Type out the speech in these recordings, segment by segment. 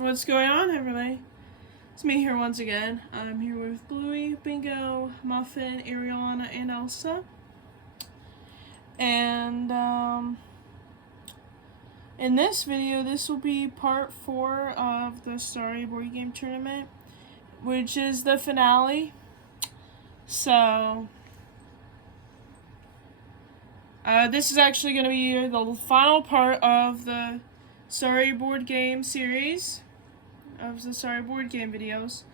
What's going on, everybody? It's me here once again. I'm here with Bluey, Bingo, Muffin, Ariana, and Elsa. And in this video, this will be part 4 of the Starry Board Game Tournament, which is the finale. So this is actually going to be the final part of the Starry Board Game series of the Starry Board Game videos,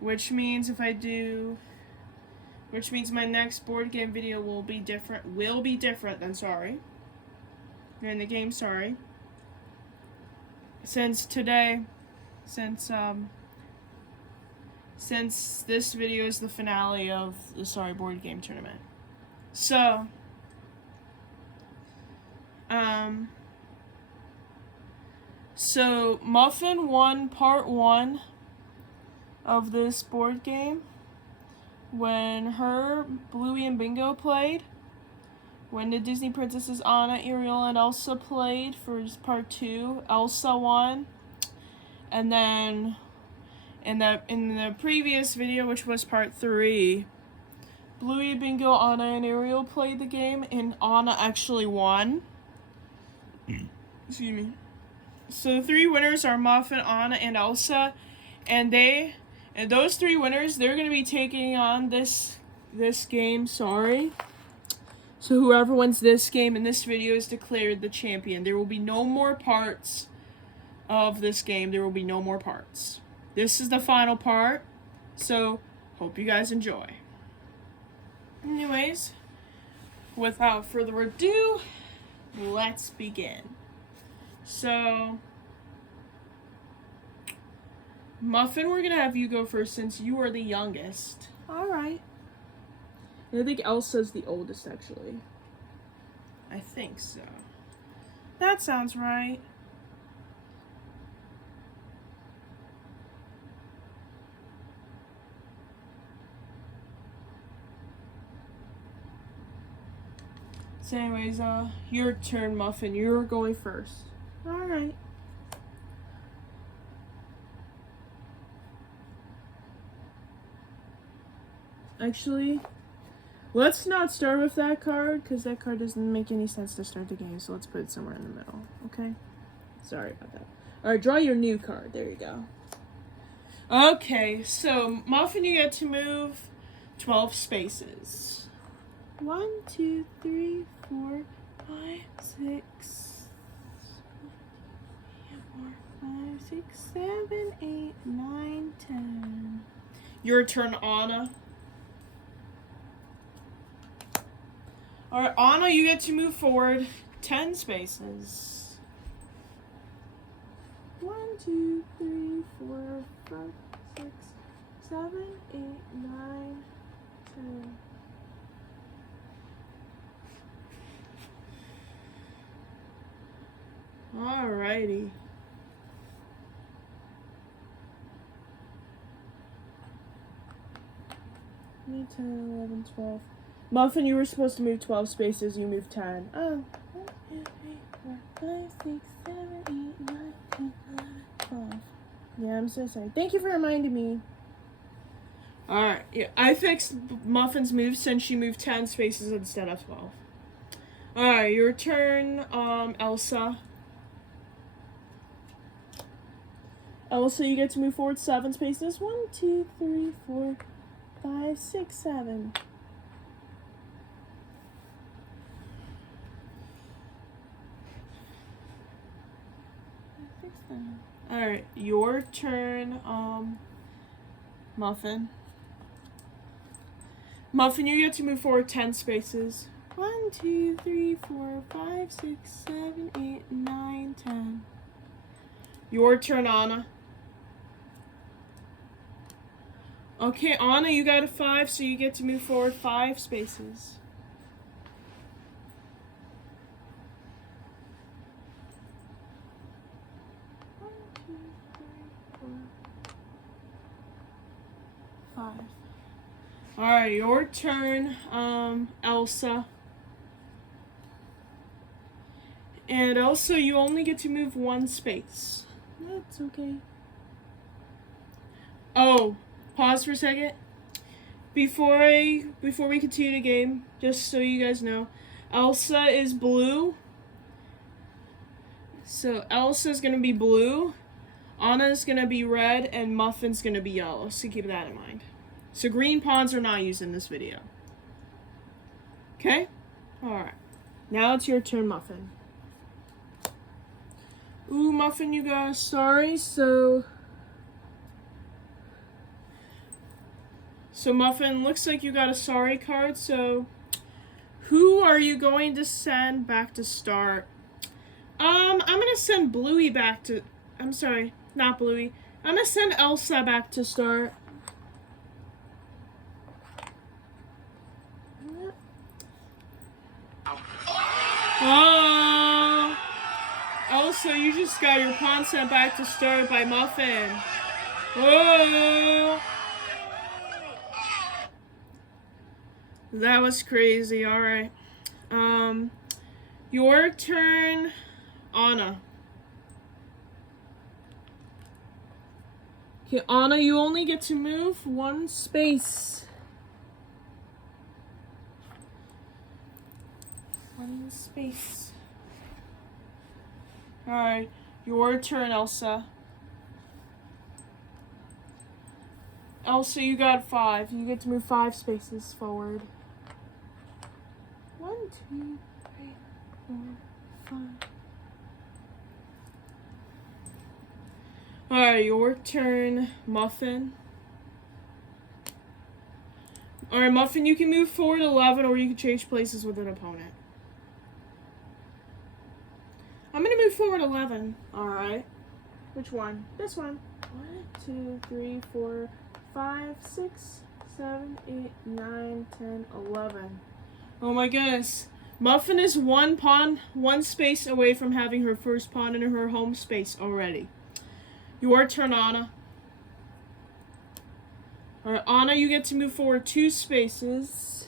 which means my next board game video will be different than Sorry. In the game Sorry. Since this video is the finale of the Sorry Board Game Tournament. So So Muffin won part 1 of this board game when her, Bluey, and Bingo played. When the Disney princesses Anna, Ariel, and Elsa played for part 2, Elsa won. And then in the previous video, which was part 3, Bluey, Bingo, Anna, and Ariel played the game, and Anna actually won. Excuse me. So the 3 winners are Muffin, Anna, and Elsa, and those 3 winners, they're going to be taking on this game, Sorry. So whoever wins this game in this video is declared the champion. There will be no more parts of this game. There will be no more parts. This is the final part, so hope you guys enjoy. Anyways, without further ado, let's begin. So, Muffin, we're going to have you go first since you are the youngest. Alright. I think Elsa's the oldest, actually. I think so. That sounds right. So anyways, your turn, Muffin. You're going first. Alright. Actually, let's not start with that card, because that card doesn't make any sense to start the game, so let's put it somewhere in the middle, okay? Sorry about that. Alright, draw your new card. There you go. Okay, so, Muffin, you get to move 12 spaces. 1, 2, 3, 4, 5, 6... 5, 6, 7, 8, 9, 10. Your turn, Anna. Alright, Anna, you get to move forward 10 spaces. 1, 2, 3, 4, 5, 6, 7, 8, 9, 10. Alrighty. Me 10, 11, 12. Muffin, you were supposed to move 12 spaces. You moved 10. Oh. 1, 2, 3, 4, 5, 6, 7, 8, 9, 10, 11, 12. Yeah, I'm so sorry. Thank you for reminding me. Alright, yeah, I fixed Muffin's move since she moved 10 spaces instead of 12. Alright, your turn, Elsa. Elsa, you get to move forward 7 spaces. 1, 2, 3, 4, 5, 6, 7. Alright, your turn, Muffin. Muffin, you get to move forward 10 spaces. 1, 2, 3, 4, 5, 6, 7, 8, 9, 10. Your turn, Anna. Okay, Anna, you got a 5, so you get to move forward 5 spaces. Alright, your turn, Elsa. And also, you only get to move 1 space. That's okay. Oh, pause for a second. Before we continue the game, just so you guys know, Elsa is blue. So Elsa's gonna be blue, Anna's gonna be red, and Muffin's gonna be yellow. So keep that in mind. So green pawns are not used in this video. Okay? Alright. Now it's your turn, Muffin. Ooh, Muffin, you guys, sorry, So Muffin, looks like you got a sorry card, so who are you going to send back to start? I'm gonna send Bluey back to, I'm sorry, not Bluey. I'm gonna send Elsa back to start. Oh! Elsa, you just got your pawn sent back to start by Muffin. Oh! That was crazy, alright. Your turn, Anna. Okay, Anna, you only get to move one space. One space. Alright, your turn, Elsa. Elsa, you got 5. You get to move 5 spaces forward. 1, 2, 3, 4, 5. Alright, your turn, Muffin. Alright, Muffin, you can move forward 11 or you can change places with an opponent. I'm gonna move forward 11. Alright. Which one? This one. 1, 2, 3, 4, 5, 6, 7, 8, 9, 10, 11. Oh my goodness. Muffin is one space away from having her first pawn in her home space already. Your turn, Anna. Alright, Anna, you get to move forward 2 spaces.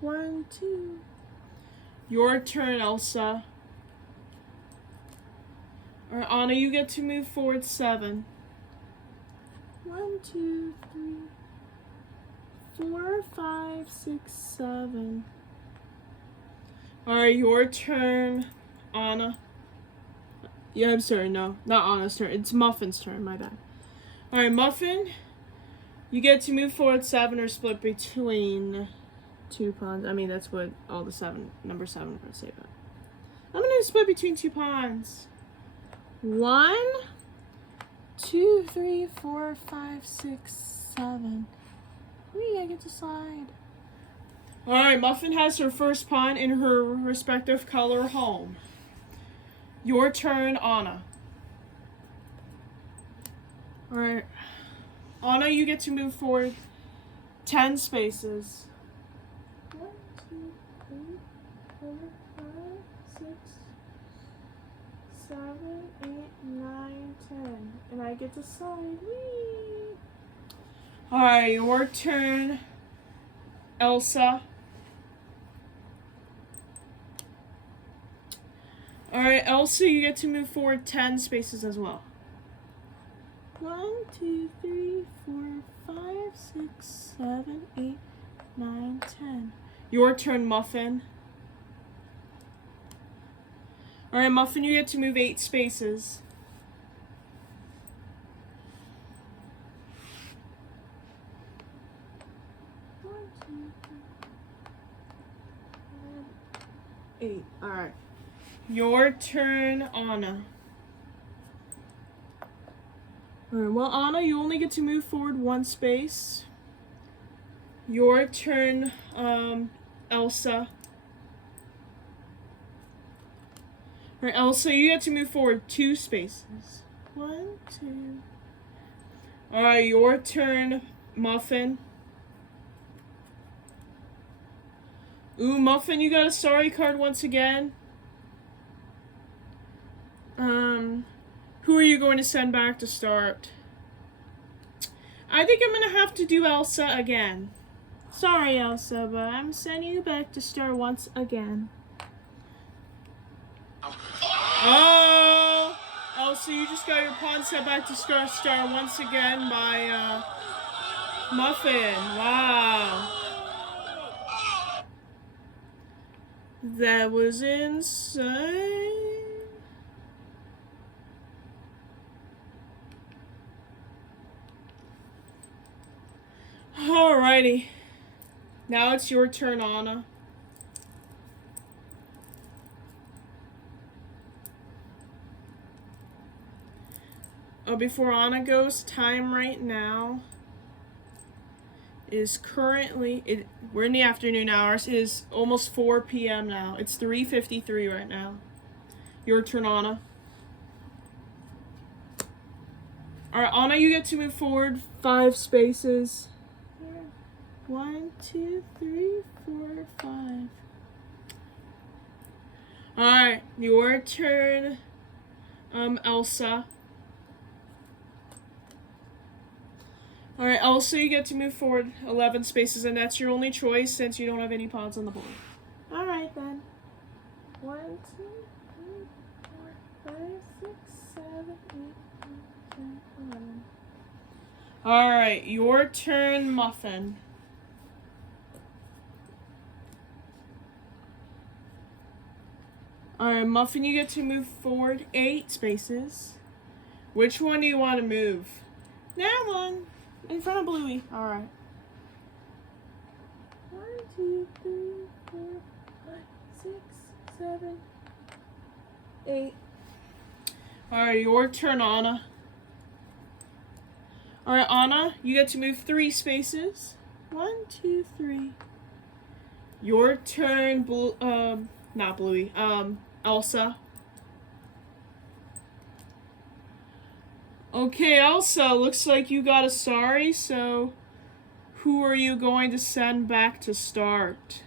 1, 2. Your turn, Elsa. Alright, Anna, you get to move forward 7. 1, 2, 3, 4, 5, 6, 7. Alright, your turn, Anna. Yeah, I'm sorry, no, not Anna's turn. It's Muffin's turn, my bad. Alright, Muffin, you get to move forward 7 or split between 2 pawns. I mean, that's what all the number 7 are going to say, but I'm going to split between 2 pawns. 1, 2, 3, 4, 5, 6, 7. Whee, I get to slide. Alright, Muffin has her first pawn in her respective color home. Your turn, Anna. Alright. Anna, you get to move forward 10 spaces. 1, 2, 3, 4, 5, 6, 7, 8, 9, 10. And I get to slide. Whee! Alright, your turn, Elsa. Alright, Elsa, you get to move forward 10 spaces as well. 1, 2, 3, 4, 5, 6, 7, 8, 9, 10. Your turn, Muffin. Alright, Muffin, you get to move 8 spaces. 1, 2, 3, 8. Alright. Your turn, Anna. Alright, well, Anna, you only get to move forward 1 space. Your turn, Elsa. Alright, Elsa, you get to move forward 2 spaces. 1, 2. Alright, your turn, Muffin. Ooh, Muffin, you got a sorry card once again. Who are you going to send back to start? I think I'm going to have to do Elsa again. Sorry, Elsa, but I'm sending you back to start once again. Oh! Elsa, you just got your pawn set back to star once again by Muffin. Wow. That was insane. Alrighty. Now it's your turn, Anna. Before Anna goes, time right now is currently, we're in the afternoon hours. It is almost 4 p.m. now. It's 3:53 right now. Your turn, Anna. Alright, Anna, you get to move forward 5 spaces. 1, 2, 3, 4, 5. Alright, your turn, Elsa. Alright, Elsa, you get to move forward 11 spaces, and that's your only choice since you don't have any pawns on the board. Alright then. 1, 2, 3, 4, 5, 6, 7, 8, 9, 10, 11. Alright, your turn, Muffin. Alright, Muffin, you get to move forward 8 spaces. Which one do you want to move? That one. In front of Bluey. Alright. 1, 2, 3, 4, 5, 6, 7, 8. Alright, your turn, Anna. Alright, Anna, you get to move 3 spaces. 1, 2, 3. Your turn, not Bluey, Elsa. Okay, Elsa, looks like you got a sorry, so who are you going to send back to start?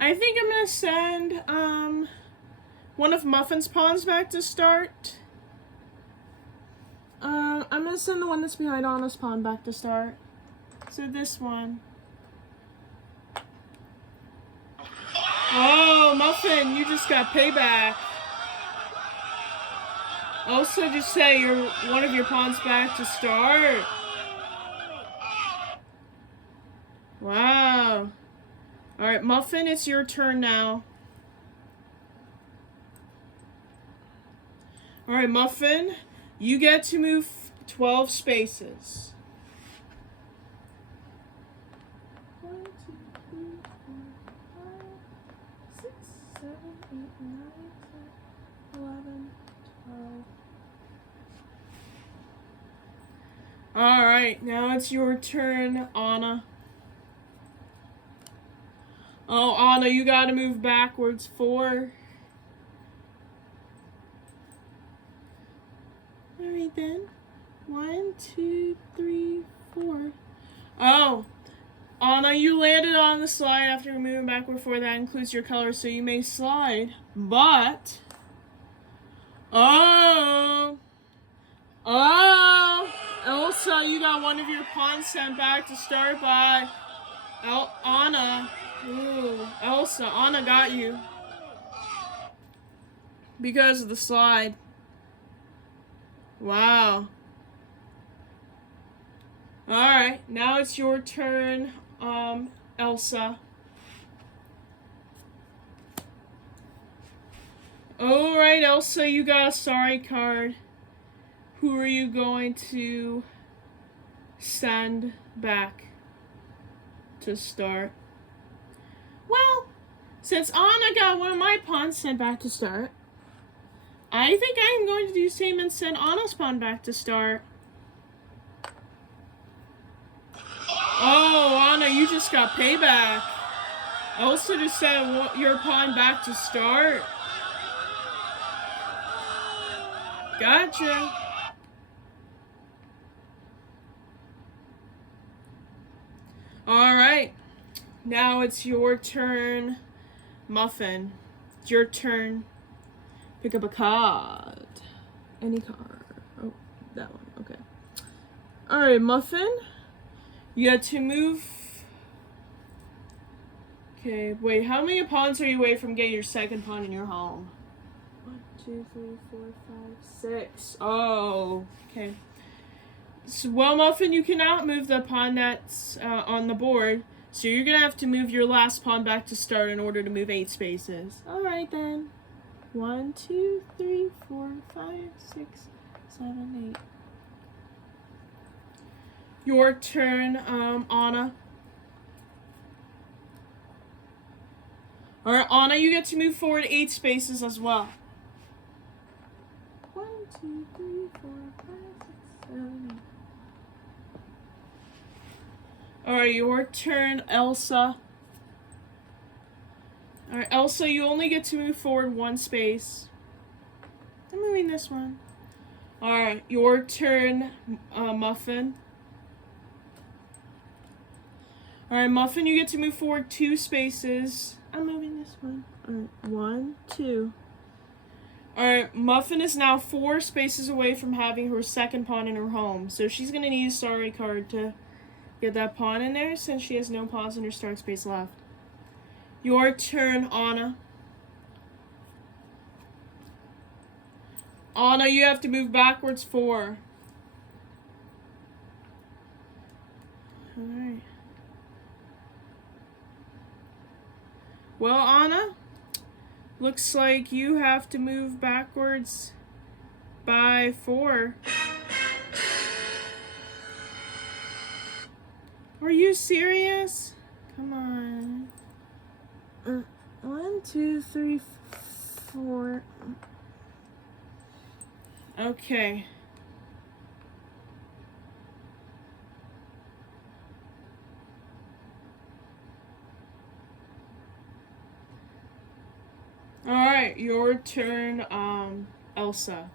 I think I'm gonna send one of Muffin's pawns back to start. I'm gonna send the one that's behind Anna's pawn back to start. So this one. Oh, Muffin, you just got payback. Also, just say you're one of your pawns back to start. Wow. Alright, Muffin, it's your turn now. Alright, Muffin, you get to move 12 spaces. 1, 2, 3, 4, 5, 6, 7, 8, 9, 10, 11, 12. Alright, now it's your turn, Anna. Oh, Anna, you gotta move backwards 4. Alright then. 1, 2, 3, 4. Oh, Anna, you landed on the slide after moving backward 4. That includes your color, so you may slide. But, oh, Elsa, you got one of your pawns sent back to start by Anna. Ooh, Elsa, Anna got you. Because of the slide. Wow. Alright, now it's your turn, Elsa. Alright, Elsa, you got a sorry card. Who are you going to send back to start? Well, since Anna got one of my pawns sent back to start, I think I'm going to do the same and send Anna's pawn back to start. Oh, Anna, you just got payback. Elsa just sent your pawn back to start. Gotcha. Alright. Now it's your turn, Muffin. It's your turn. Pick up a card. Any card. Oh, that one. Okay. Alright, Muffin. You got to move Okay, wait, how many pawns are you away from getting your second pawn in your home? 1, 2, 3, 4, 5, 6. Oh, okay. So, well, Muffin, you cannot move the pawn that's on the board, so you're going to have to move your last pawn back to start in order to move 8 spaces. Alright then. 1, 2, 3, 4, 5, 6, 7, 8. Your turn, Anna. Alright, Anna, you get to move forward 8 spaces as well. 1, 2, 3, 4, 5, 6, 7, 8. Alright, your turn, Elsa. Alright, Elsa, you only get to move forward 1 space. I'm moving this one. Alright, your turn, Muffin. Alright, Muffin, you get to move forward 2 spaces. I'm moving this one. Alright, 1, 2. Alright, Muffin is now 4 spaces away from having her second pawn in her home. So she's going to need a sorry card to get that pawn in there since she has no pawns in her start space left. Your turn, Anna. Anna, you have to move backwards 4. Alright. Well, Anna, looks like you have to move backwards by 4. Are you serious? Come on. 1, 2, 3, 4. Okay. Alright, your turn, Elsa.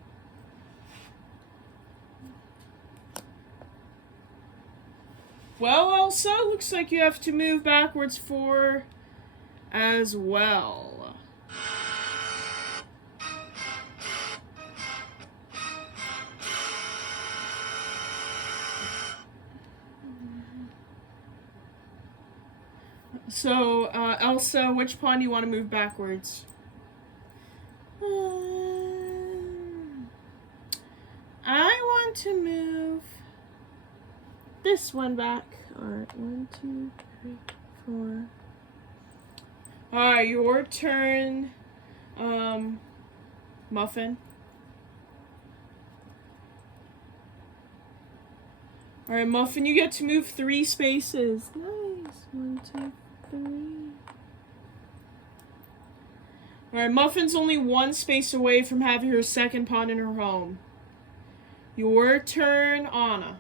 Well, Elsa, looks like you have to move backwards 4 as well. So, Elsa, which pawn do you want to move backwards? I want to move this one back. Alright, 1, 2, 3, 4. Alright, your turn, Muffin. Alright, Muffin, you get to move 3 spaces. Nice. 1, 2, 3. Alright, Muffin's only 1 space away from having her second pawn in her home. Your turn, Anna.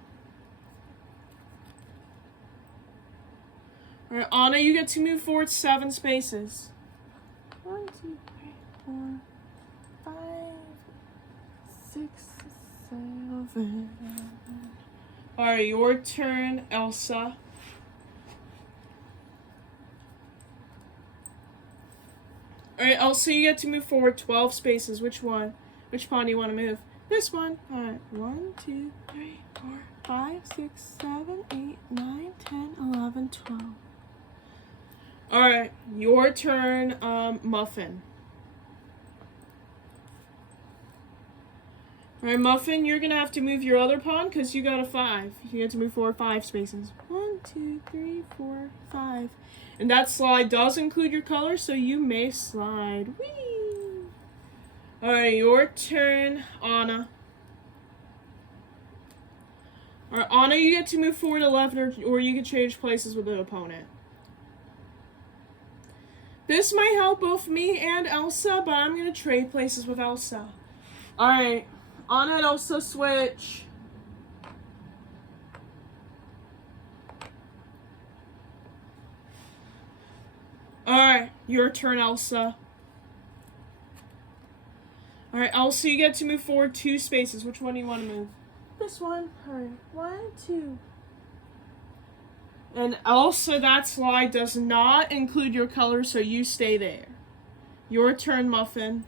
Alright, Anna, you get to move forward 7 spaces. 1, 2, 3, 4, 5, 6, 7. Alright, your turn, Elsa. Alright, Elsa, you get to move forward 12 spaces. Which one? Which pawn do you want to move? This one. Alright, 1, 2, 3, 4, 5, 6, 7, 8, 9, 10, 11, 12. Alright, your turn, Muffin. Alright, Muffin, you're gonna have to move your other pawn because you got a 5. You get to move forward 5 spaces. 1, 2, 3, 4, 5. And that slide does include your color, so you may slide. Whee! Alright, your turn, Anna. Alright, Anna, you get to move forward 11, or you can change places with an opponent. This might help both me and Elsa, but I'm going to trade places with Elsa. Alright, Anna and Elsa switch. Alright, your turn, Elsa. Alright, Elsa, you get to move forward 2 spaces. Which one do you want to move? This one. Alright, 1, 2. And Elsa, that slide does not include your color, so you stay there. Your turn, Muffin.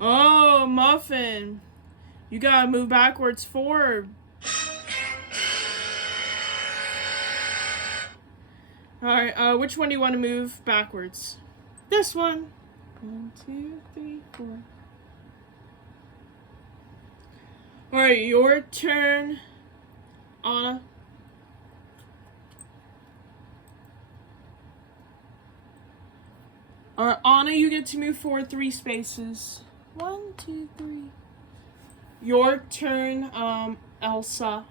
Oh, Muffin. You gotta move backwards 4. Alright, which one do you want to move backwards? This one. 1, 2, 3, 4. Alright, your turn, Anna. Alright, Anna, you get to move forward 3 spaces. 1, 2, 3. Your turn, Elsa.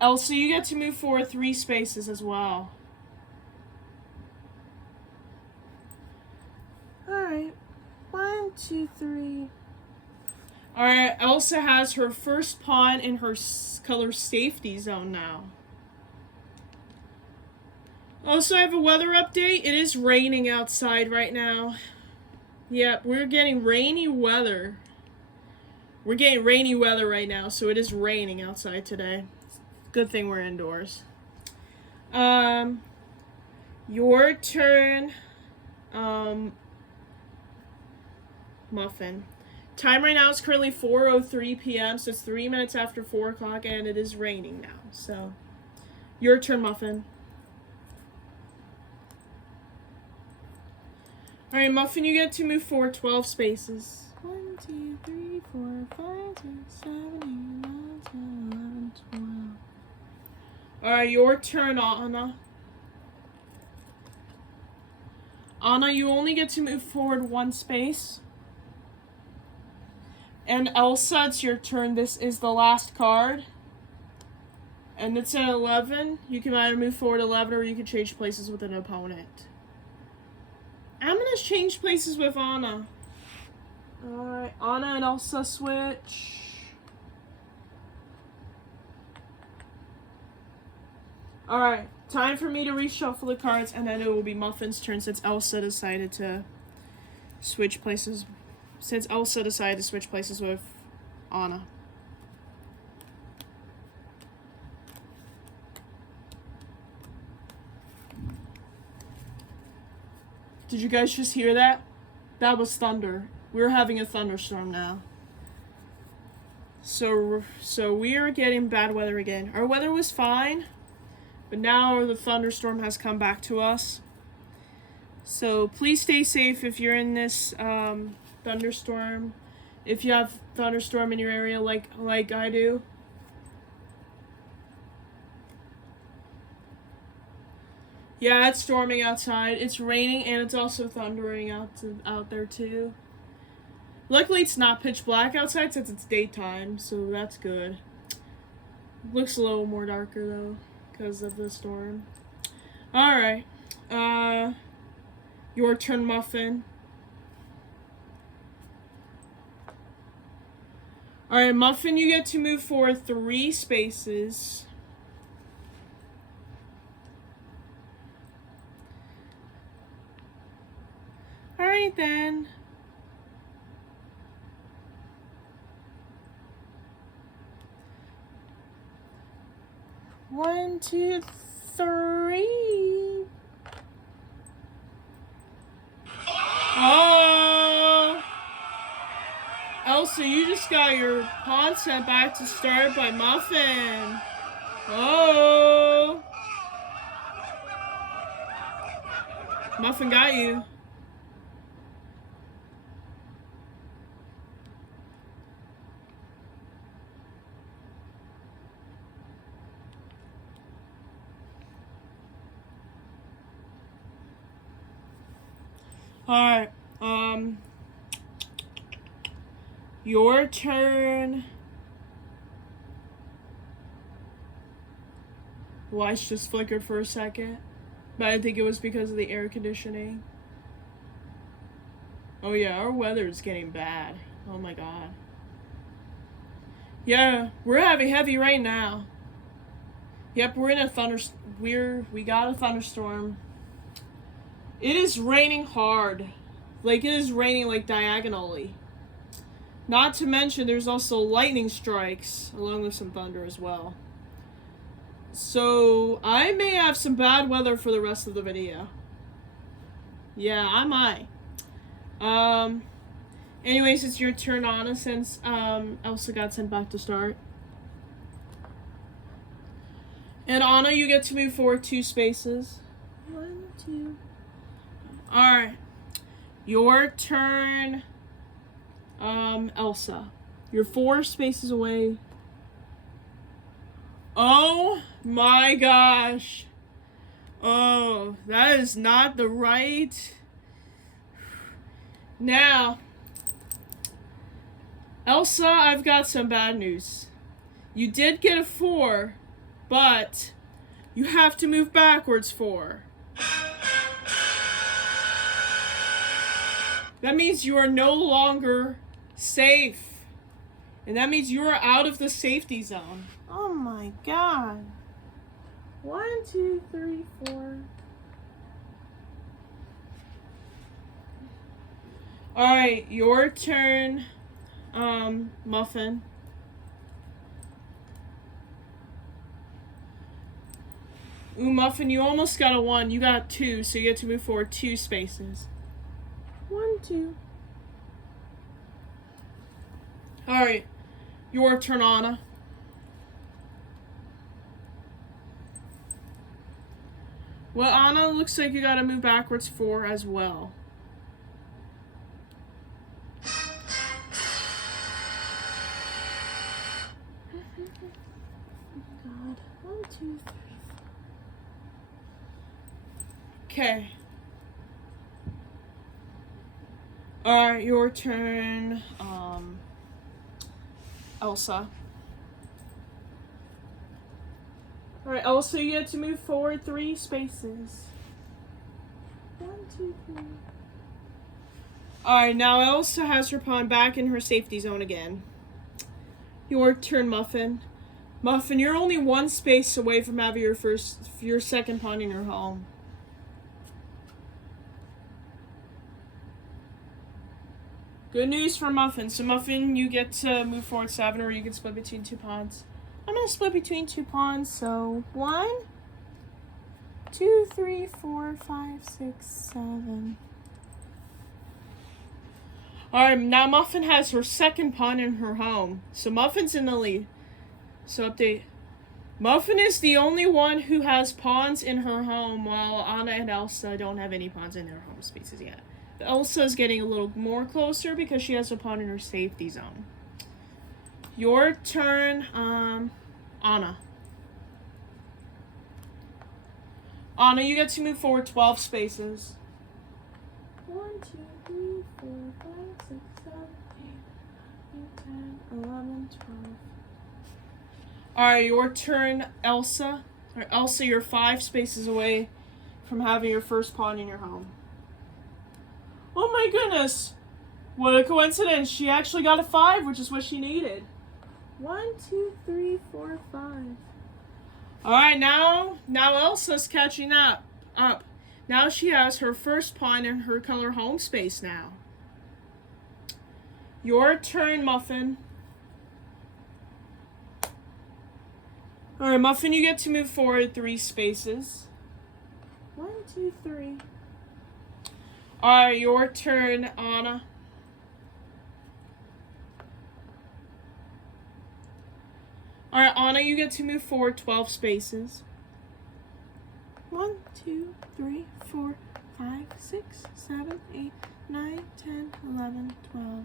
Elsa, you get to move forward 3 spaces as well. Alright. 1, 2, 3. Alright, Elsa has her first pawn in her color safety zone now. Also, I have a weather update. It is raining outside right now. Yep, we're getting rainy weather. We're getting rainy weather right now, so it is raining outside today. Good thing we're indoors. Your turn, Muffin. Time right now is currently 4:03 p.m., so it's 3 minutes after 4 o'clock, and it is raining now. So, your turn, Muffin. Alright, Muffin, you get to move forward 12 spaces. 1, 2, 3, 4, 5, 6, 7, 8, 9, 10, 11, 12. Alright, your turn, Anna. Anna, you only get to move forward 1 space. And Elsa, it's your turn. This is the last card. And it's at 11. You can either move forward 11 or you can change places with an opponent. I'm going to change places with Anna. Alright, Anna and Elsa switch. Alright, time for me to reshuffle the cards, and then it will be Muffin's turn since Elsa decided to switch places. Since Elsa decided to switch places with Anna. Did you guys just hear that? That was thunder. We're having a thunderstorm now. So we are getting bad weather again. Our weather was fine, but now the thunderstorm has come back to us. So please stay safe if you're in this thunderstorm. If you have thunderstorm in your area like I do. Yeah, it's storming outside. It's raining and it's also thundering out there too. Luckily, it's not pitch black outside since it's daytime, so that's good. Looks a little more darker though because of the storm. All right, your turn, Muffin. All right, Muffin, you get to move forward 3 spaces. All right then. One, 2, 3. Oh! Elsa, you just got your pawn sent back to start by Muffin. Oh! Muffin got you. Alright, your turn. Lights just flickered for a second, but I think it was because of the air conditioning. Oh yeah, our weather is getting bad. Oh my god. Yeah, we're having heavy rain now. Yep, we're in a we got a thunderstorm. It is raining hard. Like, it is raining, like, diagonally. Not to mention, there's also lightning strikes, along with some thunder as well. So, I may have some bad weather for the rest of the video. Yeah, I might. Anyways, it's your turn, Anna, since Elsa got sent back to start. And Anna, you get to move forward 2 spaces. 1, 2. Alright. Your turn, Elsa. You're 4 spaces away. Oh my gosh. Oh, that is not the right. Now, Elsa, I've got some bad news. You did get a 4, but you have to move backwards 4. That means you are no longer safe. And that means you are out of the safety zone. Oh my god. 1, 2, 3, 4. Alright, your turn, Muffin. Ooh, Muffin, you almost got a 1. You got 2, so you get to move forward 2 spaces. 1, 2. Alright, your turn, Anna. Well, Anna, looks like you gotta move backwards 4 as well. God. 1, 2, 3, 4. Okay. Alright, your turn, Elsa. Alright, Elsa, you get to move forward 3 spaces. 1, 2, 3. Alright, now Elsa has her pawn back in her safety zone again. Your turn, Muffin. Muffin, you're only 1 space away from having your second pawn in your home. Good news for Muffin. So Muffin, you get to move forward 7, or you can split between 2 pawns. I'm gonna split between 2 pawns, so 1, 2, 3, 4, 5, 6, 7. Alright, now Muffin has her second pawn in her home. So Muffin's in the lead. So update. Muffin is the only one who has pawns in her home, while Anna and Elsa don't have any pawns in their home spaces yet. Elsa's getting a little more closer because she has a pawn in her safety zone. Your turn, Anna. Anna, you get to move forward 12 spaces. 1, 2, 3, 4, 5, 6, 7, 8, 9, 10, 11, 12. Alright, your turn, Elsa. Alright, Elsa, you're 5 spaces away from having your first pawn in your home. Oh my goodness! What a coincidence! She actually got a 5, which is what she needed. 1, 2, 3, 4, 5. Alright, now Elsa's catching up. Now she has her first pawn in her color home space now. Your turn, Muffin. Alright, Muffin, you get to move forward 3 spaces. 1, 2, 3. Alright, your turn, Anna. Alright, Anna, you get to move forward 12 spaces. 1, 2, 3, 4, 5, 6, 7, 8, 9, 10, 11, 12.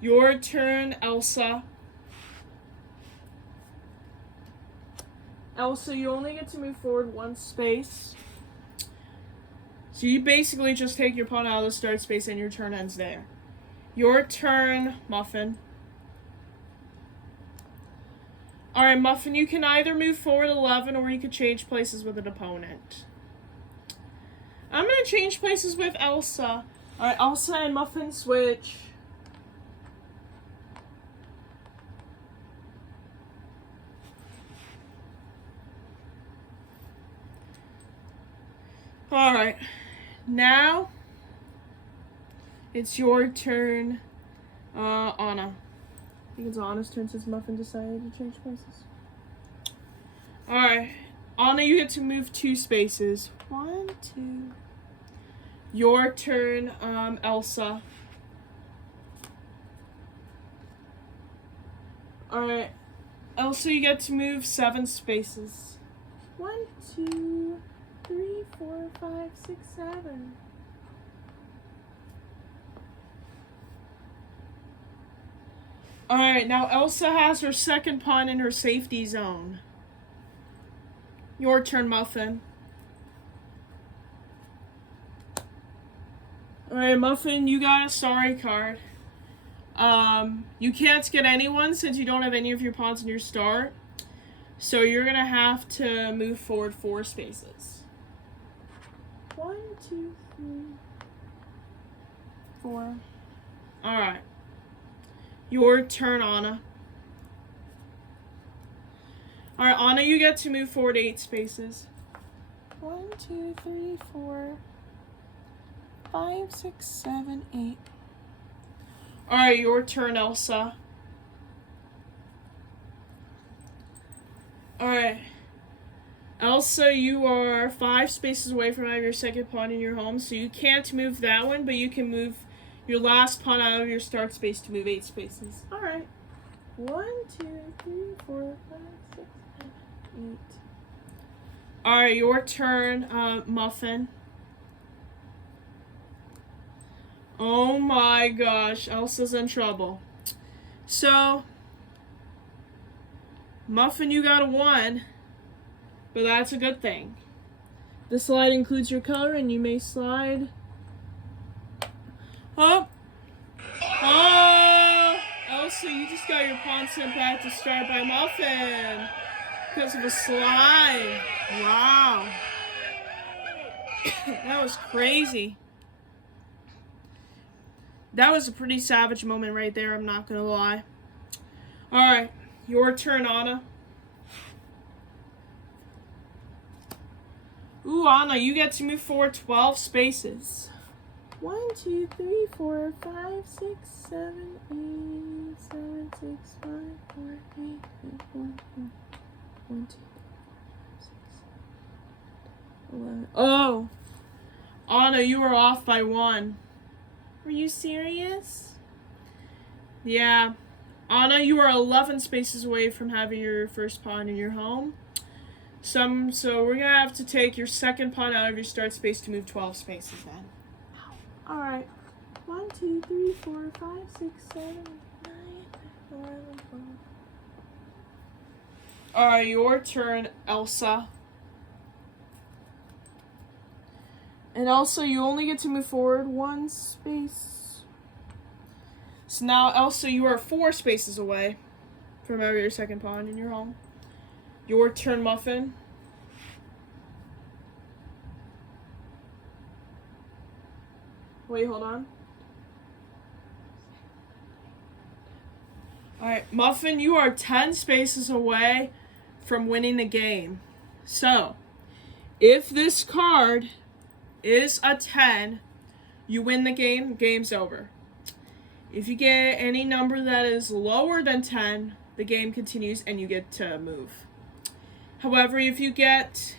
Your turn, Elsa. Elsa, you only get to move forward 1 space. So you basically just take your pawn out of the start space and your turn ends there. Your turn, Muffin. Alright, Muffin, you can either move forward 11 or you could change places with an opponent. I'm going to change places with Elsa. Alright, Elsa and Muffin switch. Alright. Now, it's your turn, Anna. I think it's Anna's turn since Muffin decided to change places. Alright. Anna, you get to move 2 spaces. 1, 2. Your turn, Elsa. Alright. Elsa, you get to move 7 spaces. 1, 2, 3, 4, 5, 6, 7. Alright, now Elsa has her second pawn in her safety zone. Your turn, Muffin. Alright, Muffin, you got a sorry card. You can't get anyone since you don't have any of your pawns in your start. So you're going to have to move forward 4 spaces. 1, 2, 3, 4. Alright. Your turn, Anna. Alright, Anna, you get to move forward 8 spaces. 1, 2, 3, 4, 5, 6, 7, 8. Alright, your turn, Elsa. Alright. Elsa, you are 5 spaces away from having your second pawn in your home, so you can't move that one, but you can move your last pawn out of your start space to move 8 spaces. Alright. 1, 2, 3, 4, 5, 6, 7, 8. Alright, your turn, Muffin. Oh my gosh, Elsa's in trouble. So, Muffin, you got a 1, but that's a good thing. The slide includes your color, and you may slide. Oh! Oh! Elsa, you just got your pawn sent back to start by Muffin because of a slide. Wow. That was crazy. That was a pretty savage moment right there, I'm not gonna lie. Alright, your turn, Anna. Ooh, Anna, you get to move forward 12 spaces. 1, 2, 3, 4, 5, 6, 7, 8, 7, 6, 5, 4, 8, 3, 4, 1, 2, 6, 11. Oh! Anna, you are off by 1. Are you serious? Yeah. Anna, you are 11 spaces away from having your first pawn in your home. So we're going to have to take your second pawn out of your start space to move 12 spaces then. Alright. 1, 2, 3, 4, 5, 6, 7, 9, 11, 12. Alright, your turn, Elsa. And Elsa, you only get to move forward 1 space. So now, Elsa, you are 4 spaces away from having your second pawn in your home. Your turn, Muffin. Wait, hold on. Alright, Muffin, you are 10 spaces away from winning the game. So, if this card is a 10, you win the game, game's over. If you get any number that is lower than 10, the game continues and you get to move. However, if you get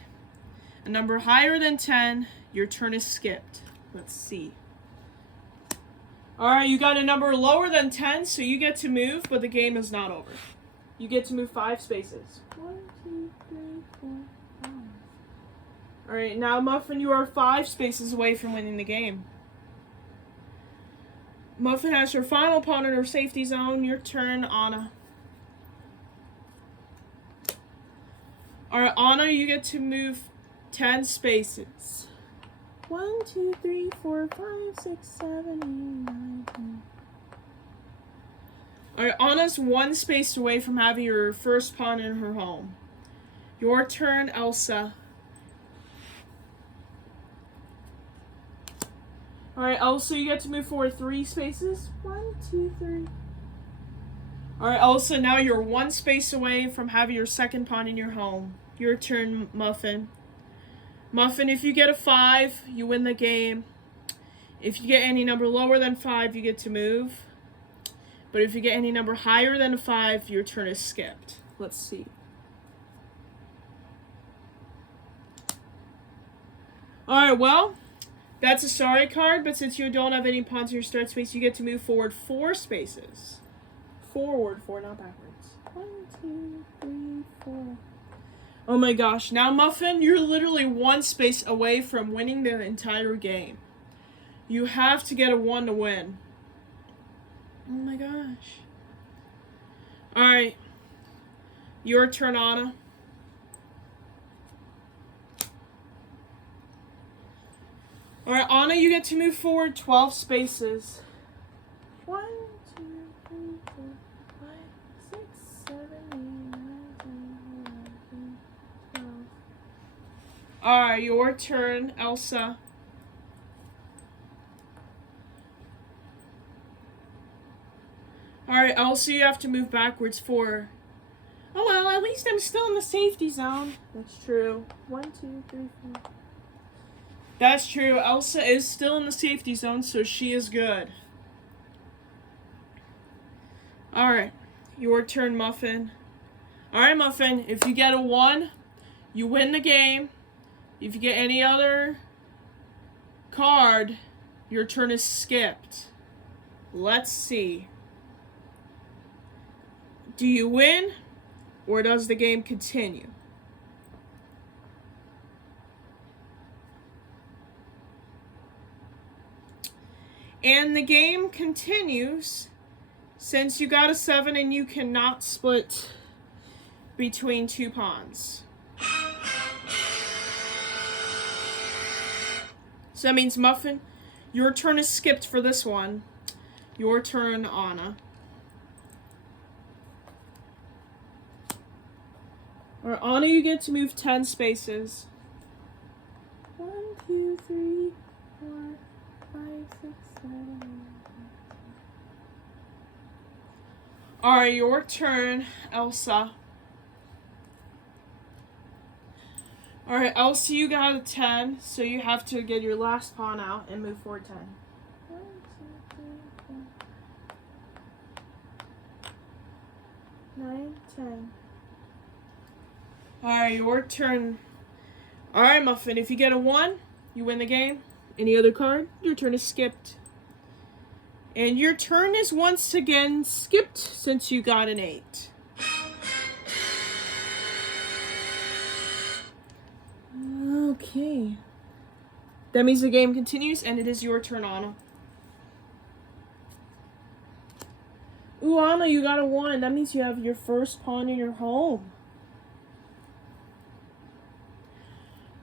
a number higher than 10, your turn is skipped. Let's see. Alright, you got a number lower than 10, so you get to move, but the game is not over. You get to move 5 spaces. 1, 2, 3, 4, 5. Alright, now Muffin, you are 5 spaces away from winning the game. Muffin has her final pawn in her safety zone. Your turn, Anna. Alright, Anna, you get to move 10 spaces. 1, 2, 3, 4, 5, 6, 7, 8, 9, 10. Alright, Anna's 1 space away from having her first pawn in her home. Your turn, Elsa. Alright, Elsa, you get to move forward 3 spaces. 1, 2, 3. Alright, Elsa, now you're 1 space away from having your second pawn in your home. Your turn, Muffin. Muffin, if you get a 5, you win the game. If you get any number lower than 5, you get to move. But if you get any number higher than a 5, your turn is skipped. Let's see. Alright, well, that's a sorry card, but since you don't have any pawns in your start space, you get to move forward 4 spaces. forward 4, not backwards. 1, 2, 3, 4. Oh my gosh. Now, Muffin, you're literally 1 space away from winning the entire game. You have to get a 1 to win. Oh my gosh. Alright. Your turn, Anna. Alright, Anna, you get to move forward 12 spaces. 1, 2, 3, 4, 5, 6, 7, 8, 9, 10, 11, 12. Alright, your turn, Elsa. Alright, Elsa, you have to move backwards 4. Oh well, at least I'm still in the safety zone. That's true. 1, 2, 3, 4. That's true. Elsa is still in the safety zone, so she is good. Alright, your turn, Muffin. Alright, Muffin, if you get a 1, you win the game. If you get any other card, your turn is skipped. Let's see. Do you win, or does the game continue? And the game continues since you got a 7 and you cannot split between 2 pawns. So that means, Muffin, your turn is skipped for this one. Your turn, Anna. Alright, Anna, you get to move 10 spaces. 1, 2, 3, 4, 5, 6, 7, 8. Alright, your turn, Elsa. Alright, Elsa, you got a 10, so you have to get your last pawn out and move forward 10. 1, 2, 3, 4, 9, 10. Alright, your turn. Alright, Muffin, if you get a 1, you win the game. Any other card, your turn is skipped. And your turn is once again skipped since you got an 8. Okay. That means the game continues, and it is your turn, Anna. Ooh, Anna, you got a 1. That means you have your first pawn in your home.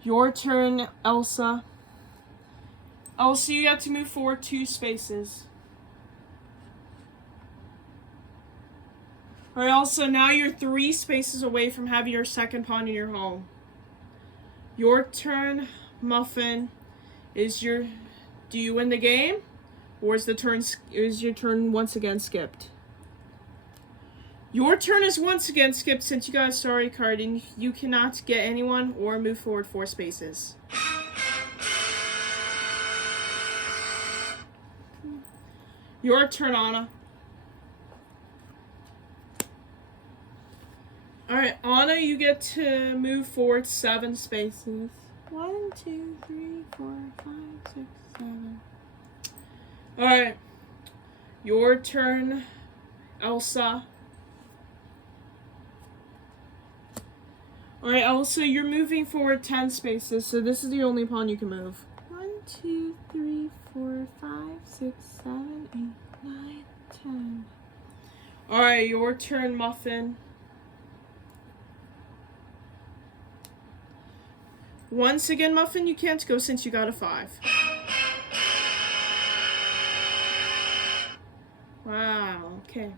Your turn, Elsa. Elsa, you have to move forward 2 spaces. Alright, Elsa, now you're 3 spaces away from having your second pawn in your home. Your turn, Muffin. Do you win the game? Or is your turn once again skipped? Your turn is once again skipped since you got a sorry card and you cannot get anyone or move forward 4 spaces. Your turn, Anna. Alright, Anna, you get to move forward 7 spaces. 1, 2, 3, 4, 5, 6, 7. Alright. Your turn, Elsa. Alright, Elsa, you're moving forward 10 spaces, so this is the only pawn you can move. 1, 2, 3, 4, 5, 6, 7, 8, 9, 10. Alright, your turn, Muffin. Once again, Muffin, you can't go since you got a 5. Wow, okay.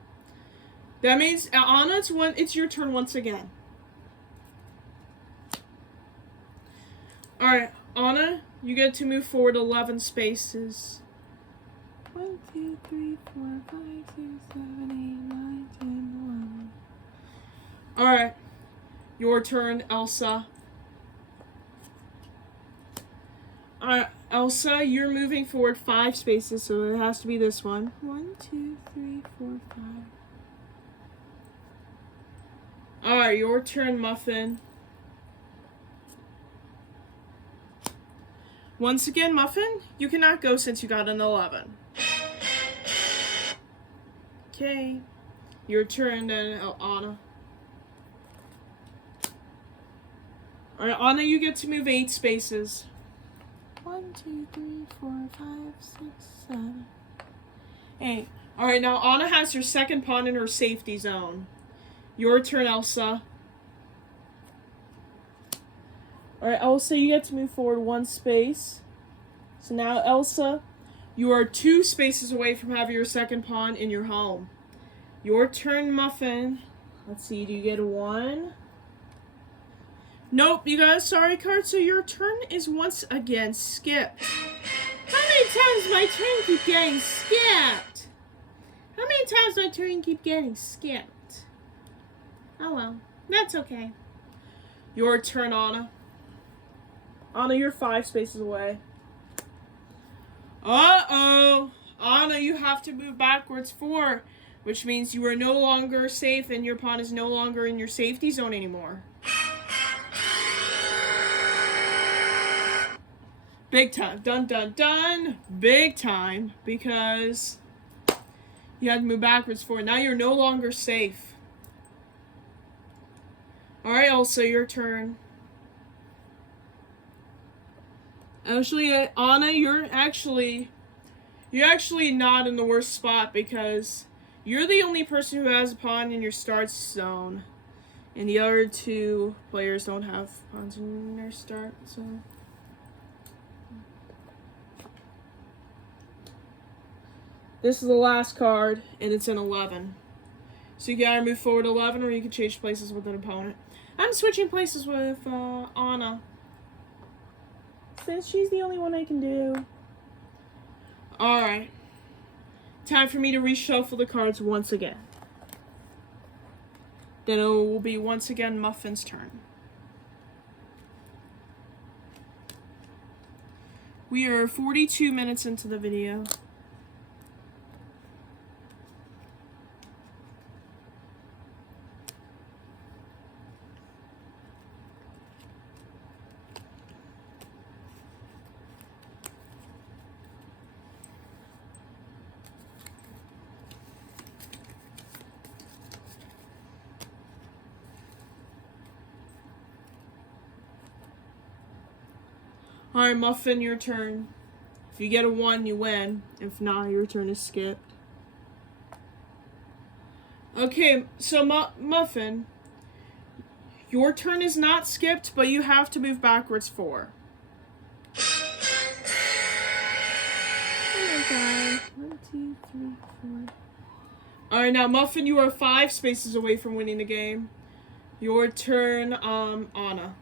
That means, Anna, it's your turn once again. Alright, Anna, you get to move forward 11 spaces. 1, 2, 3, 4, 5, 6, 7, 8, 9, 10, 11. Alright, your turn, Elsa. Alright, Elsa, you're moving forward 5 spaces, so it has to be this one. 1, 2, 3, 4, 5. Alright, your turn, Muffin. Once again, Muffin, you cannot go since you got an 11. Okay. Your turn then, Anna. Alright, Anna, you get to move 8 spaces. 1, 2, 3, 4, 5, 6, 7, 8. Alright, now Anna has her second pawn in her safety zone. Your turn, Elsa. Alright, Elsa, you get to move forward 1 space. So now, Elsa, you are 2 spaces away from having your second pawn in your home. Your turn, Muffin. Let's see, do you get a 1? Nope, you got a sorry card, so your turn is once again skipped. How many times my turn keep getting skipped? How many times my turn keep getting skipped? Oh well, that's okay. Your turn, Anna. Anna, you're 5 spaces away. Uh-oh. Anna, you have to move backwards 4, which means you are no longer safe and your pawn is no longer in your safety zone anymore. Big time. Dun, dun, dun. Big time. Because you had to move backwards 4. Now you're no longer safe. Alright, Elsa, your turn. Actually, Anna, you're actually not in the worst spot because you're the only person who has a pawn in your start zone. And the other 2 players don't have pawns in their start zone. This is the last card, and it's an 11. So you gotta move forward 11, or you can change places with an opponent. I'm switching places with Anna, since she's the only one I can do. Alright. Time for me to reshuffle the cards once again. Then it will be once again Muffin's turn. We are 42 minutes into the video. Alright, Muffin, your turn. If you get a 1, you win. If not, your turn is skipped. Okay, so Muffin, your turn is not skipped, but you have to move backwards 4. Oh my god. 1, 2, 3, 4. Alright, now Muffin, you are 5 spaces away from winning the game. Your turn, Anna.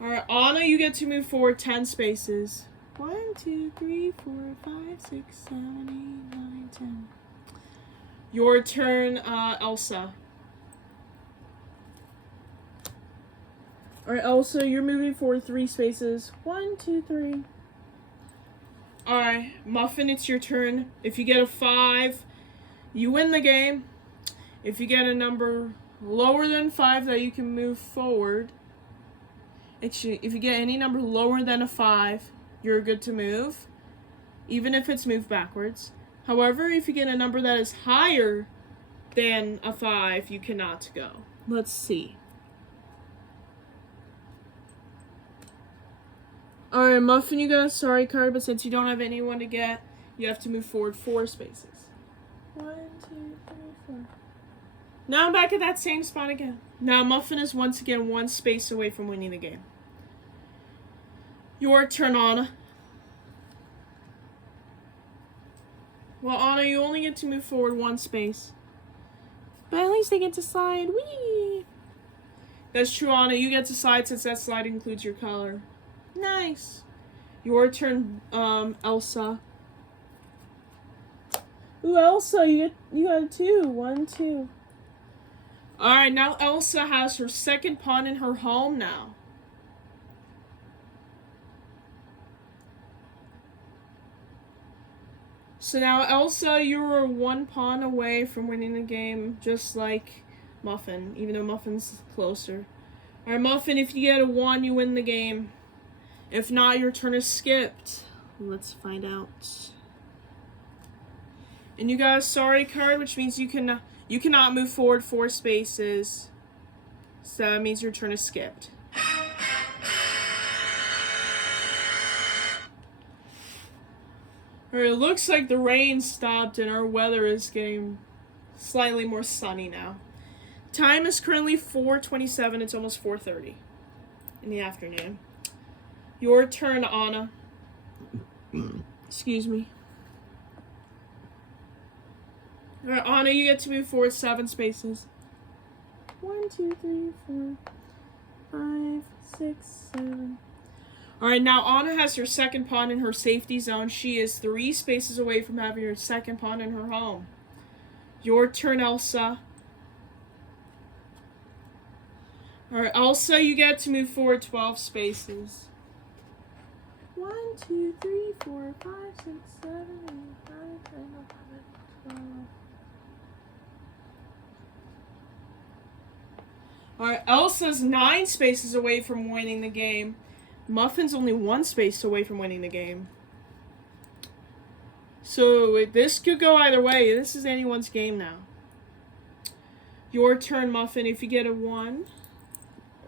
Alright, Anna, you get to move forward 10 spaces. 1, 2, 3, 4, 5, 6, 7, 8, 9, 10. Your turn, Elsa. Alright, Elsa, you're moving forward 3 spaces. 1, 2, 3. Alright, Muffin, it's your turn. If you get a 5, you win the game. If you get a number lower than 5 that you can move forward, if you get any number lower than a 5, you're good to move, even if it's moved backwards. However, if you get a number that is higher than a 5, you cannot go. Let's see. Alright, Muffin, you got a sorry card, but since you don't have anyone to get, you have to move forward 4 spaces. 1, 2, 3, 4. Now I'm back at that same spot again. Now Muffin is once again 1 space away from winning the game. Your turn, Anna. Well, Anna, you only get to move forward 1 space. But at least I get to slide. Whee! That's true, Anna. You get to slide since that slide includes your color. Nice. Your turn, Elsa. Ooh, Elsa, you got a 2. 1, 2. Alright, now Elsa has her second pawn in her home now. So now, Elsa, you were 1 pawn away from winning the game, just like Muffin, even though Muffin's closer. Alright, Muffin, if you get a 1, you win the game. If not, your turn is skipped. Let's find out. And you got a sorry card, which means you cannot move forward 4 spaces. So that means your turn is skipped. Alright, it looks like the rain stopped and our weather is getting slightly more sunny now. Time is currently 4:27. It's almost 4:30 in the afternoon. Your turn, Anna. Excuse me. Alright, Anna, you get to move forward 7 spaces. 1, 2, 3, 4, 5, 6, 7. Alright, now Anna has her second pawn in her safety zone. She is 3 spaces away from having her second pawn in her home. Your turn, Elsa. Alright, Elsa, you get to move forward 12 spaces. 1, 2, 3, 4, 5, 6, 7, 8, 9, 10, 11, 12. Alright, Elsa's 9 spaces away from winning the game. Muffin's only 1 space away from winning the game. So this could go either way. This is anyone's game now. Your turn, Muffin. If you get a 1,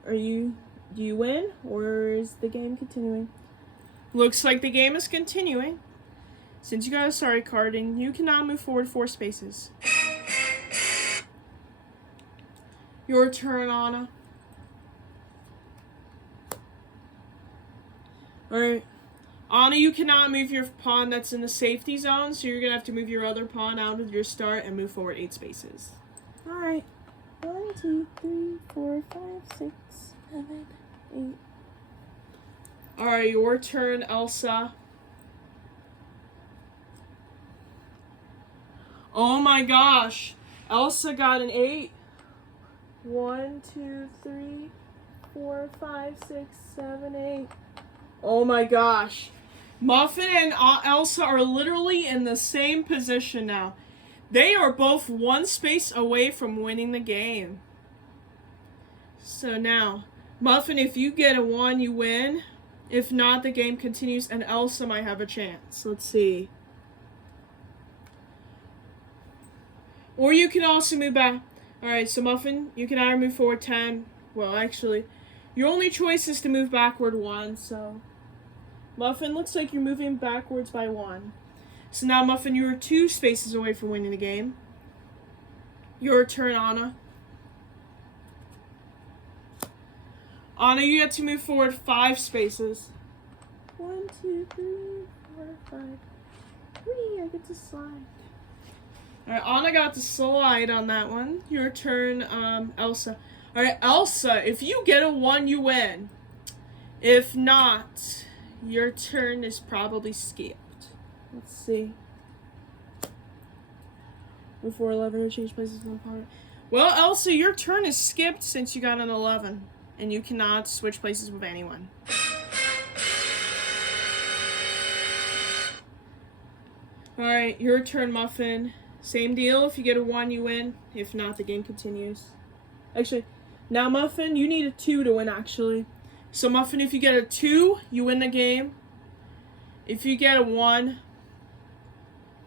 do you win, or is the game continuing? Looks like the game is continuing. Since you got a sorry card, and you cannot move forward 4 spaces. Your turn, Anna. Alright. Anna, you cannot move your pawn that's in the safety zone, so you're going to have to move your other pawn out of your start and move forward 8 spaces. Alright. 1, 2, 3, 4, 5, 6, 7, 8. Alright, your turn, Elsa. Oh my gosh. Elsa got an 8. 1, 2, 3, 4, 5, 6, 7, 8. Oh my gosh. Muffin and Elsa are literally in the same position now. They are both 1 space away from winning the game. So now, Muffin, if you get a 1, you win. If not, the game continues and Elsa might have a chance. Let's see. Or you can also move back. Alright, so Muffin, you can either move forward 10. Well, actually, your only choice is to move backward 1, so... Muffin, looks like you're moving backwards by 1. So now, Muffin, you are 2 spaces away from winning the game. Your turn, Anna. Anna, you get to move forward 5 spaces. 1, 2, 3, 4, 5. Whee, I get to slide. Alright, Anna got to slide on that one. Your turn, Elsa. Alright, Elsa, if you get a 1, you win. If not, your turn is probably skipped. Let's see. Before 11, or change places with 1 pawn. Well, Elsa, your turn is skipped since you got an 11. And you cannot switch places with anyone. Alright, your turn, Muffin. Same deal. If you get a 1, you win. If not, the game continues. Actually, now, Muffin, you need a 2 to win, actually. So, Muffin, if you get a 2, you win the game. If you get a 1,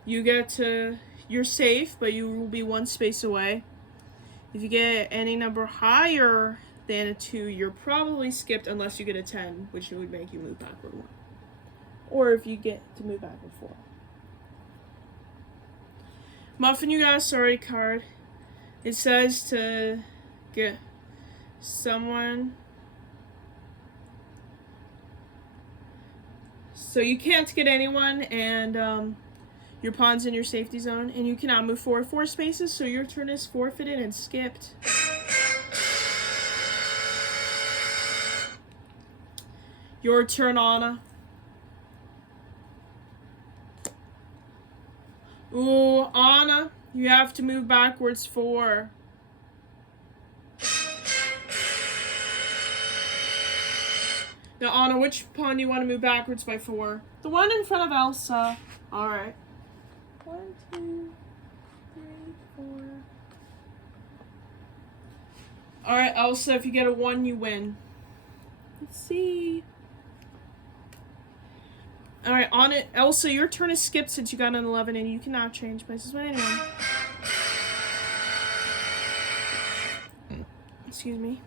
you're safe, but you will be 1 space away. If you get any number higher than a 2, you're probably skipped unless you get a 10, which would make you move backward 1. Or if you get to move backward 4. Muffin, you got a sorry card. It says to get someone. So you can't get anyone, and your pawn's in your safety zone, and you cannot move forward 4 spaces, so your turn is forfeited and skipped. Your turn, Anna. Ooh, Anna, you have to move backwards 4. Now, Anna, which pawn do you want to move backwards by 4? The one in front of Elsa. Alright. 1, 2, 3, 4. Alright, Elsa, if you get a 1, you win. Let's see. Alright, on it. Elsa, your turn is skipped since you got an 11 and you cannot change places with anyone. Excuse me.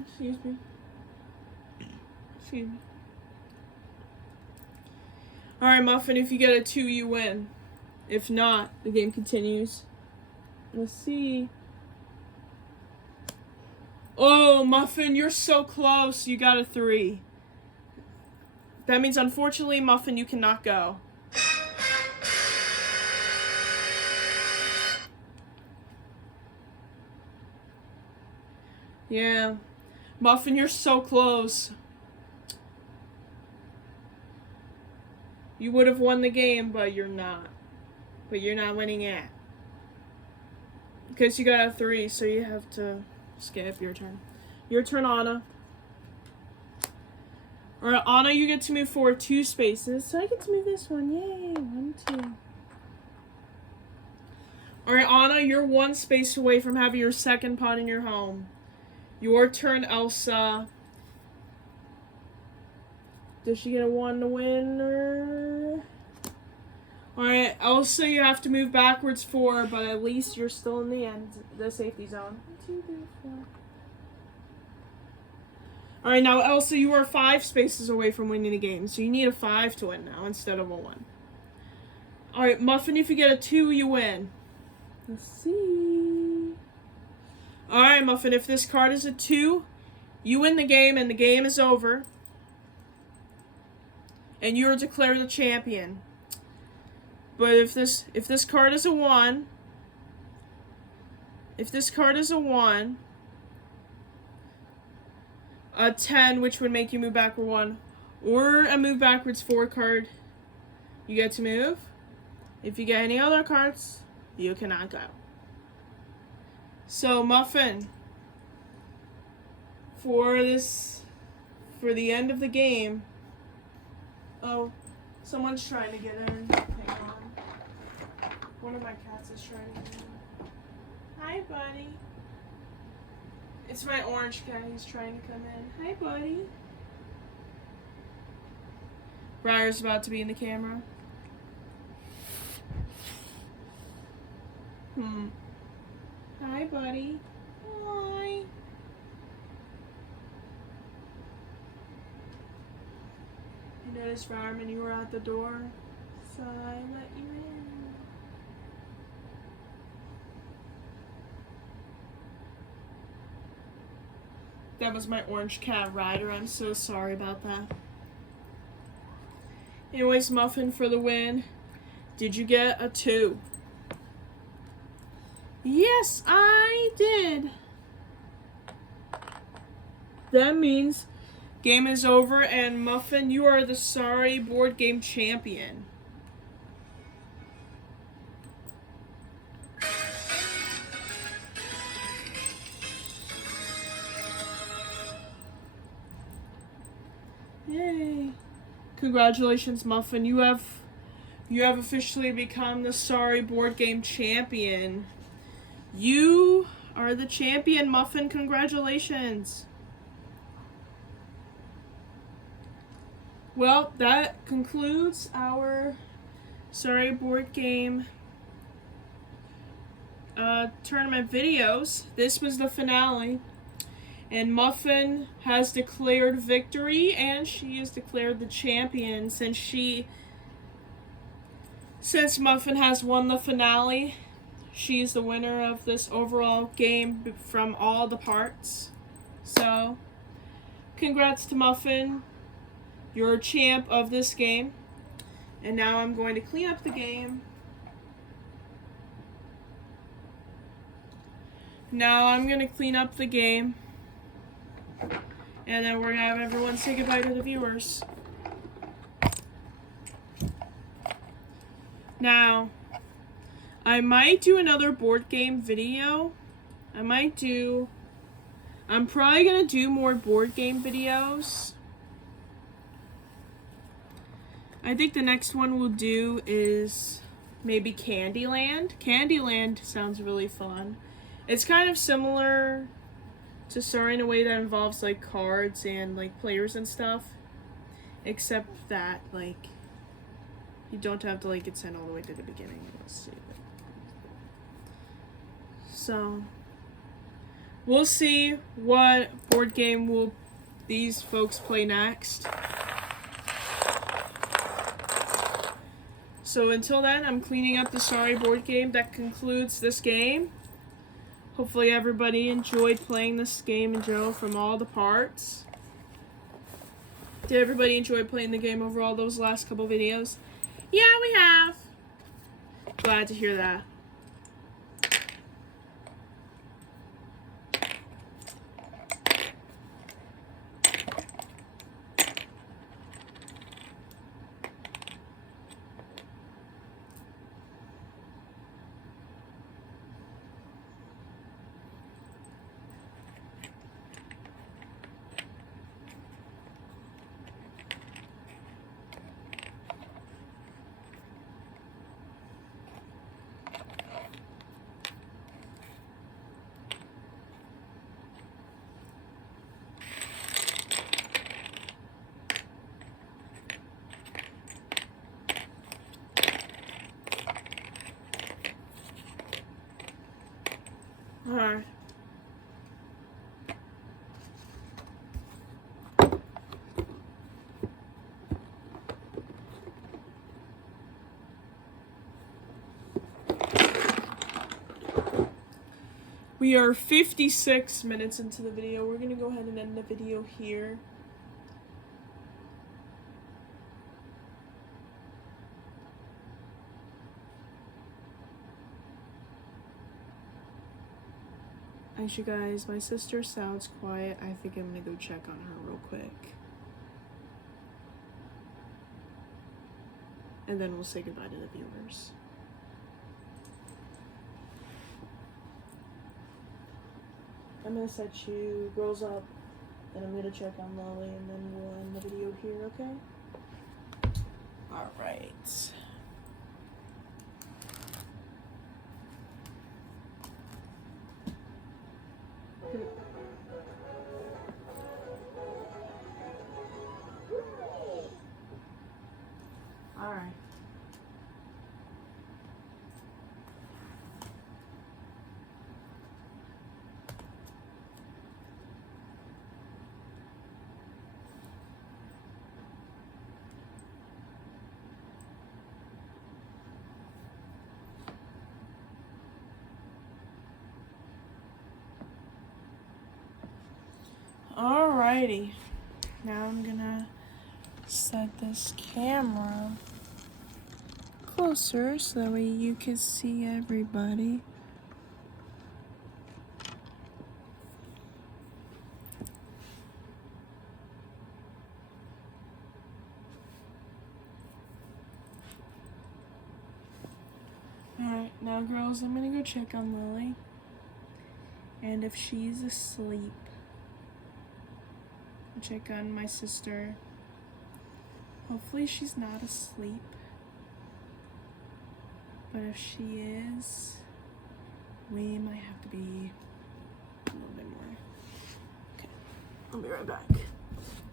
Excuse me. Excuse me. Alright, Muffin, if you get a 2, you win. If not, the game continues. Let's see. Oh, Muffin, you're so close. You got a 3. That means, unfortunately, Muffin, you cannot go. Yeah. Muffin, you're so close. You would have won the game, but you're not. But you're not winning it. Because you got a 3, so you have to skip your turn. Your turn, Anna. Alright, Anna, you get to move forward 2 spaces. So I get to move this one. Yay. 1, 2. Alright, Anna, you're 1 space away from having your second pot in your home. Your turn, Elsa. Does she get a 1 to win? Alright, Elsa, you have to move backwards 4, but at least you're still in the safety zone. 1, 2, 3, 4. Alright, now Elsa, you are 5 spaces away from winning the game, so you need a 5 to win now instead of a 1. Alright, Muffin, if you get a 2, you win. Let's see. Alright, Muffin, if this card is a 2, you win the game and the game is over. And you are declared the champion. But if this card is a 1, a 10, which would make you move backward 1, or a move backwards 4 card, you get to move. If you get any other cards, you cannot go. So, Muffin, for the end of the game. Oh, someone's trying to get in. Hang on. One of my cats is trying to get in. Hi, buddy. It's my orange cat. He's trying to come in. Hi, buddy. Briar's about to be in the camera. Hi, buddy. Hi. You noticed, Fireman, you were at the door, so I let you in. That was my orange cat, Ryder. I'm so sorry about that. Anyways, Muffin for the win. Did you get a 2? Yes, I did. That means game is over, and Muffin, you are the Sorry board game champion. Yay. Congratulations, Muffin. You have officially become the Sorry board game champion. You are the champion, Muffin. Congratulations. Well, that concludes our Sorry board game tournament videos. This was the finale. And Muffin has declared victory, and she is declared the champion since Muffin has won the finale. She's the winner of this overall game from all the parts. So, congrats to Muffin. You're a champ of this game. And now I'm going to clean up the game. Now I'm going to clean up the game. And then we're going to have everyone say goodbye to the viewers. Now, I might do another board game video. I'm probably going to do more board game videos. I think the next one we'll do is maybe Candyland. Candyland sounds really fun. It's kind of similar to Sorry in a way that involves like cards and like players and stuff. except that, like, you don't have to, like, get sent all the way to the beginning. Let's see. So, we'll see what board game will these folks play next. So until then, I'm cleaning up the Sorry board game. That concludes this game. Hopefully everybody enjoyed playing this game in general from all the parts. Did everybody enjoy playing the game over all those last couple videos? Yeah, we have. Glad to hear that. Alright. We are 56 minutes into the video. We're going to go ahead and end the video here. Actually, guys, my sister sounds quiet. I think I'm going to go check on her real quick. And then we'll say goodbye to the viewers. I'm going to set you girls up, and I'm going to check on Lolly, and then we'll end the video here, okay? Alright. Alright. Alrighty. Now I'm gonna set this camera closer so that way you can see everybody. Alright, now girls, I'm gonna go check on Lily. And if she's asleep, I'll check on my sister. Hopefully she's not asleep. But if she is, we might have to be a little bit more. Okay, I'll be right back.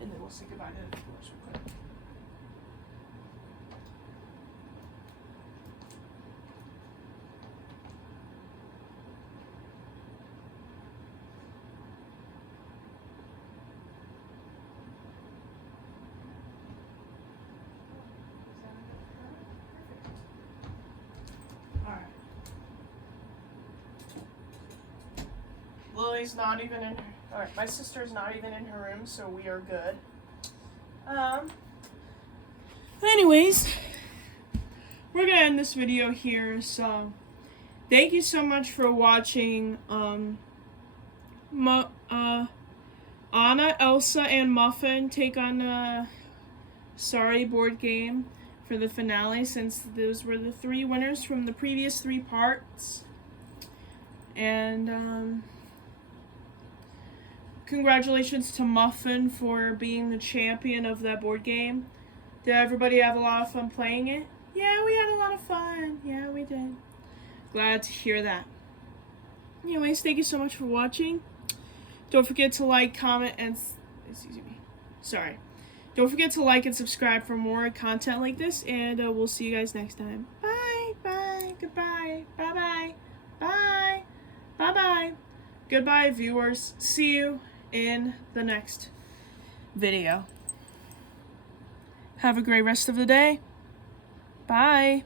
And then we'll say goodbye to the viewers real quick. Lily's not even in her, alright, my sister's not even in her room, so we are good. Anyways, we're gonna end this video here, so thank you so much for watching, Anna, Elsa, and Muffin take on the Sorry board game for the finale, since those were the three winners from the previous three parts. And, congratulations to Muffin for being the champion of that board game. Did everybody have a lot of fun playing it? Yeah, we had a lot of fun. Yeah, we did. Glad to hear that. Anyways, thank you so much for watching. Don't forget to like, comment, and... Excuse me. Sorry. Don't forget to like and subscribe for more content like this, and we'll see you guys next time. Bye, bye, goodbye, bye-bye, bye, bye-bye. Goodbye, viewers. See you in the next video. Have a great rest of the day. Bye.